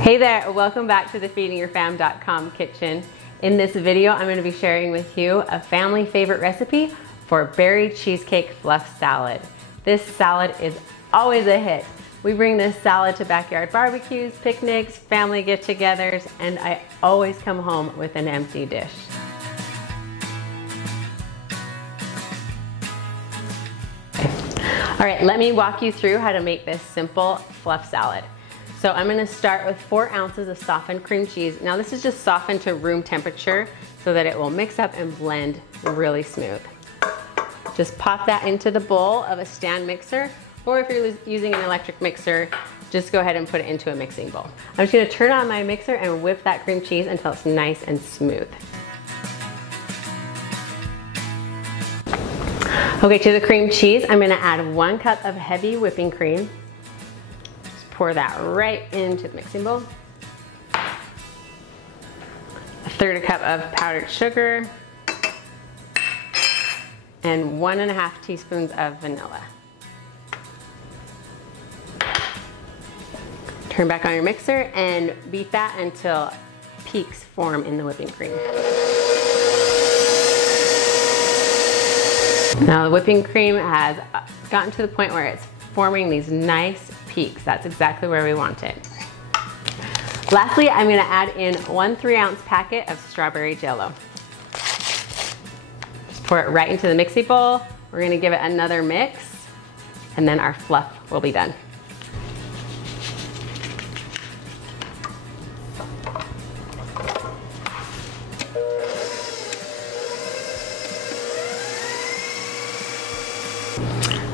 Hey there, welcome back to the feedingyourfam.com kitchen. In this video, I'm going to be sharing with you a family favorite recipe for Berry Cheesecake Fluff Salad. This salad is always a hit. We bring this salad to backyard barbecues, picnics, family get-togethers, and I always come home with an empty dish. All right, let me walk you through how to make this simple fluff salad. So I'm gonna start with 4 ounces of softened cream cheese. Now this is just softened to room temperature so that it will mix up and blend really smooth. Just pop that into the bowl of a stand mixer, or if you're using an electric mixer, just go ahead and put it into a mixing bowl. I'm just gonna turn on my mixer and whip that cream cheese until it's nice and smooth. Okay, to the cream cheese, I'm gonna add 1 cup of heavy whipping cream. Pour that right into the mixing bowl. 1/3 cup of powdered sugar and 1.5 teaspoons of vanilla. Turn back on your mixer and beat that until peaks form in the whipping cream. Now the whipping cream has gotten to the point where it's forming these nice peaks. That's exactly where we want it. Lastly, I'm gonna add in 1 3-ounce packet of strawberry Jello. Just pour it right into the mixing bowl. We're gonna give it another mix, and then our fluff will be done.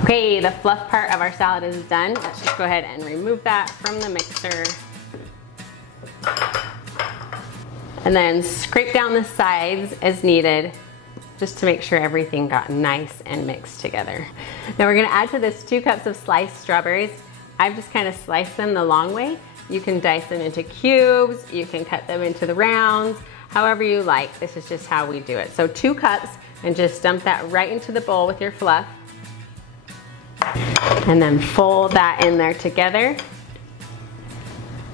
Okay, the fluff part of our salad is done. Let's just go ahead and remove that from the mixer. And then scrape down the sides as needed, just to make sure everything got nice and mixed together. Now we're gonna add to this 2 cups of sliced strawberries. I've just kind of sliced them the long way. You can dice them into cubes, you can cut them into the rounds, however you like. This is just how we do it. So 2 cups, and just dump that right into the bowl with your fluff. And then fold that in there together.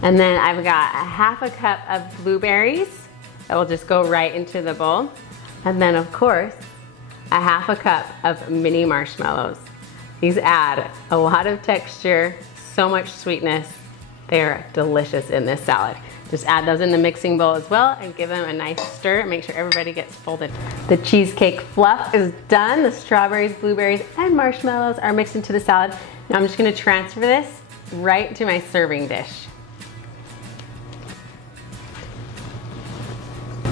And then I've got 1/2 cup of blueberries that will just go right into the bowl. And then of course, 1/2 cup of mini marshmallows. These add a lot of texture, so much sweetness. They're delicious in this salad. Just add those in the mixing bowl as well and give them a nice stir and make sure everybody gets folded. The cheesecake fluff is done. The strawberries, blueberries, and marshmallows are mixed into the salad. Now I'm just gonna transfer this right to my serving dish.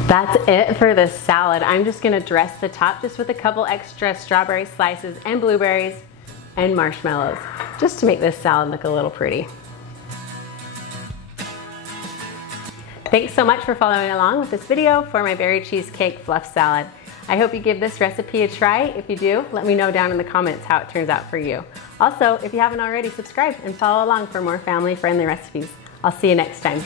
That's it for the salad. I'm just gonna dress the top just with a couple extra strawberry slices and blueberries and marshmallows, just to make this salad look a little pretty. Thanks so much for following along with this video for my Berry Cheesecake Fluff Salad. I hope you give this recipe a try. If you do, let me know down in the comments how it turns out for you. Also, if you haven't already, subscribe and follow along for more family-friendly recipes. I'll see you next time.